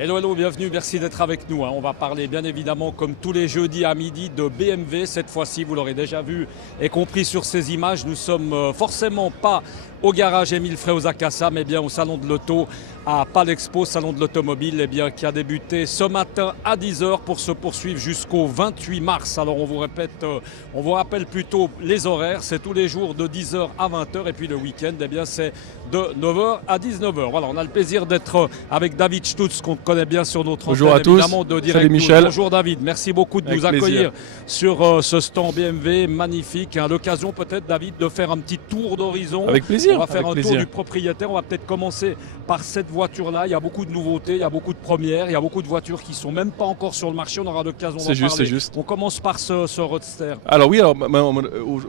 Hello, hello, bienvenue, merci d'être avec nous. On va parler bien évidemment comme tous les jeudis à midi de BMW. Cette fois-ci, vous l'aurez déjà vu et compris sur ces images, nous sommes forcément pas au garage Émile Frey aux Acassas, mais bien au salon de l'auto à Palexpo, salon de l'automobile, qui a débuté ce matin à 10h pour se poursuivre jusqu'au 28 mars. Alors on vous rappelle plutôt les horaires, c'est tous les jours de 10h à 20h et puis le week-end, c'est de 9h à 19h. Voilà, on a le plaisir d'être avec David Stutz, qu'on connaît bien sur notre Bonjour antenne, à tous. évidemment, de Direct Salut News. Michel. Bonjour David, merci beaucoup de Avec nous accueillir plaisir. sur ce stand BMW magnifique. L'occasion peut-être, David, de faire un petit tour d'horizon. Avec plaisir. On va faire avec un plaisir. tour du propriétaire. On va peut-être commencer par cette voiture-là. Il y a beaucoup de nouveautés, il y a beaucoup de premières, il y a beaucoup de voitures qui ne sont même pas encore sur le marché. On aura l'occasion d'en parler. C'est juste. On commence par ce Roadster. Alors oui,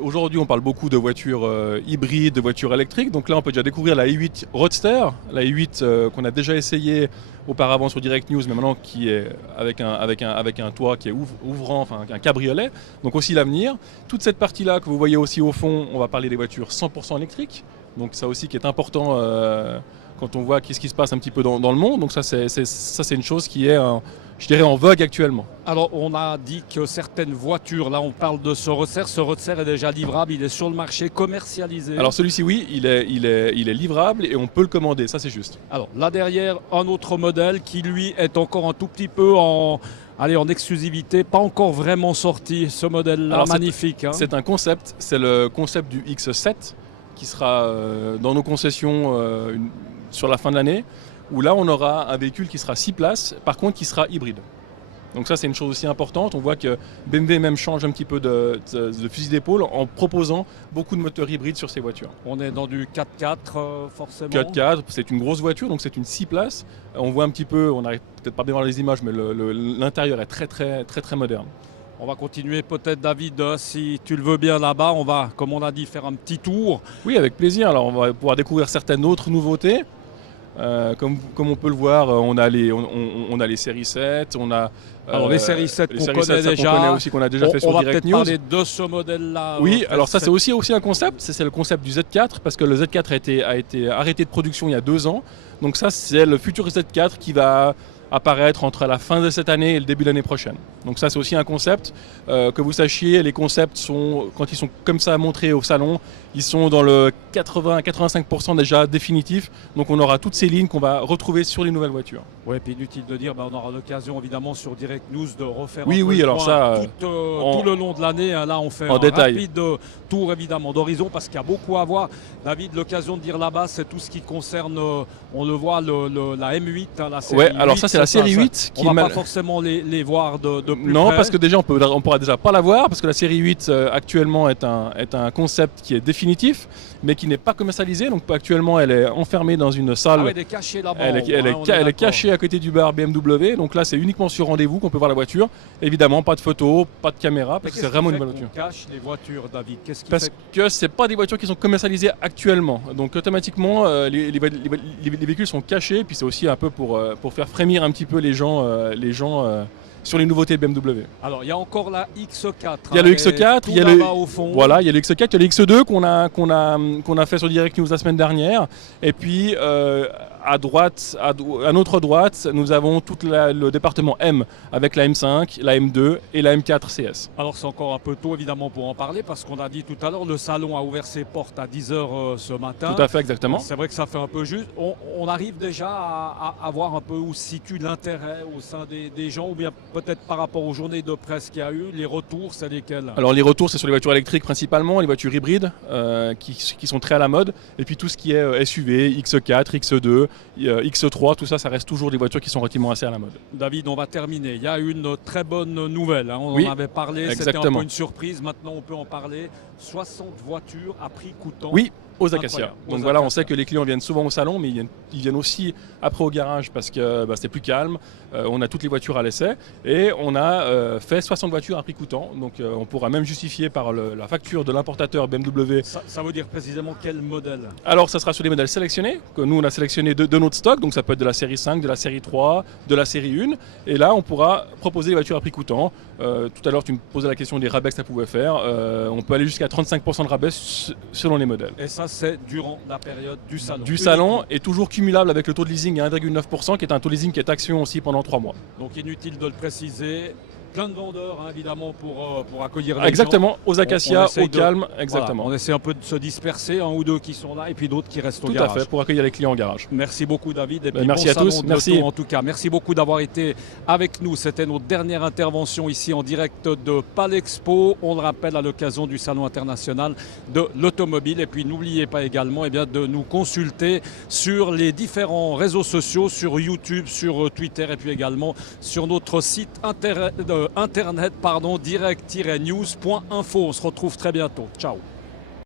aujourd'hui on parle beaucoup de voitures hybrides, de voitures électriques. Donc là on peut déjà découvrir la i8 Roadster, la i8 qu'on a déjà essayé auparavant sur Direct News, mais maintenant qui est avec un toit qui est ouvrant, enfin un cabriolet. Donc aussi l'avenir. Toute cette partie-là que vous voyez aussi au fond, on va parler des voitures 100% électriques. Donc ça aussi qui est important quand on voit qu'est-ce qui se passe un petit peu dans le monde. Donc ça c'est une chose qui est, je dirais, en vogue actuellement. Alors on a dit que certaines voitures, là on parle de ce Roadster est déjà livrable, il est sur le marché, commercialisé. Alors celui-ci oui, il est livrable et on peut le commander, ça c'est juste. Alors là derrière, un autre modèle qui lui est encore un tout petit peu en exclusivité, pas encore vraiment sorti, ce modèle-là. Alors, magnifique. C'est un concept, c'est le concept du X7 qui sera dans nos concessions sur la fin de l'année, où là on aura un véhicule qui sera 6 places, par contre qui sera hybride. Donc ça c'est une chose aussi importante, on voit que BMW même change un petit peu de fusil d'épaule en proposant beaucoup de moteurs hybrides sur ces voitures. On est dans du 4x4 forcément. 4x4, c'est une grosse voiture, donc c'est une 6 places. On voit un petit peu, on n'arrive peut-être pas bien voir les images, mais l'intérieur est très moderne. On va continuer peut-être, David, si tu le veux bien là-bas, on va, comme on a dit, faire un petit tour. Oui, avec plaisir. Alors on va pouvoir découvrir certaines autres nouveautés. Comme on peut le voir, on a les séries 7, on a alors les séries 7 qu'on connaît déjà, qu'on a déjà fait sur Direct News. On va peut-être parler de ce modèle-là. Oui, alors ça c'est aussi un concept, c'est le concept du Z4, parce que le Z4 a été arrêté de production il y a 2 ans. Donc ça c'est le futur Z4 qui va apparaître entre la fin de cette année et le début de l'année prochaine. Donc ça c'est aussi un concept, que vous sachiez, les concepts sont, quand ils sont comme ça montrés au salon, ils sont dans le 80-85% déjà définitifs, donc on aura toutes ces lignes qu'on va retrouver sur les nouvelles voitures. Oui, puis inutile de dire, on aura l'occasion évidemment sur Direct News de refaire tout le long de l'année. Là on fait un rapide tour évidemment d'horizon parce qu'il y a beaucoup à voir. David, l'occasion de dire là-bas, c'est tout ce qui concerne, on le voit, la M8, la série 8. Alors ça c'est la série 8. On ne va pas forcément les voir de plus non, près. parce que déjà on pourra déjà pas la voir, parce que la série 8 actuellement est un concept qui est définitif, mais qui n'est pas commercialisé. Donc actuellement elle est enfermée dans une salle. Elle est cachée là-bas. Elle est cachée à côté du bar BMW. Donc là c'est uniquement sur rendez-vous qu'on peut voir la voiture. Évidemment pas de photos, pas de caméra, parce que c'est vraiment une nouvelle voiture. On cache les voitures, David. Parce que c'est pas des voitures qui sont commercialisées actuellement. Donc automatiquement les véhicules sont cachés. Puis c'est aussi un peu pour faire frémir un petit peu les gens sur les nouveautés BMW. Alors il y a encore la X4. Il y a le X4, il y a le X4, il y a le X2 qu'on a fait sur Direct News la semaine dernière. Et puis à notre droite, nous avons tout le département M avec la M5, la M2 et la M4 CS. Alors c'est encore un peu tôt évidemment pour en parler parce qu'on a dit tout à l'heure, le salon a ouvert ses portes à 10h ce matin. Tout à fait, exactement. C'est vrai que ça fait un peu juste. On arrive déjà à voir un peu où se situe l'intérêt au sein des gens, ou bien peut-être par rapport aux journées de presse qu'il y a eu, les retours, c'est lesquels? Alors les retours, c'est sur les voitures électriques principalement, les voitures hybrides qui sont très à la mode, et puis tout ce qui est SUV, X4, X2, X3, tout ça, ça reste toujours des voitures qui sont relativement assez à la mode. David, on va terminer. Il y a une très bonne nouvelle, on en avait parlé, c'était un peu une surprise, maintenant on peut en parler. 60 voitures à prix coûtant. Oui, aux Acacias. Donc voilà, on sait que les clients viennent souvent au salon, mais ils viennent aussi après au garage parce que c'est plus calme. On a toutes les voitures à l'essai et on a fait 60 voitures à prix coûtant. Donc on pourra même justifier par la facture de l'importateur BMW. Ça veut dire précisément quel modèle? Alors ça sera sur les modèles sélectionnés, que nous on a sélectionné de notre stock. Donc ça peut être de la série 5, de la série 3, de la série 1. Et là on pourra proposer les voitures à prix coûtant. Tout à l'heure tu me posais la question des rabais que ça pouvait faire. On peut aller jusqu'à 35% de rabais selon les modèles. Et ça, c'est durant la période du salon. Du salon est toujours cumulable avec le taux de leasing à 1,9%, qui est un taux de leasing qui est action aussi pendant 3 mois. Donc inutile de le préciser. Plein de vendeurs, hein, évidemment, pour accueillir les Exactement, gens. aux acacias, essaye au calme, exactement. Voilà, on essaie un peu de se disperser, un ou deux qui sont là, et puis d'autres qui restent au Tout garage. à fait, pour accueillir les clients en garage. Merci beaucoup, David. Et puis Merci bon à tous. salon de Merci. l'auto, en tout cas. Merci beaucoup d'avoir été avec nous. C'était notre dernière intervention ici en direct de Palexpo. On le rappelle à l'occasion du Salon international de l'automobile. Et puis n'oubliez pas également de nous consulter sur les différents réseaux sociaux, sur YouTube, sur Twitter et puis également sur notre site internet direct-news.info. On se retrouve très bientôt. Ciao.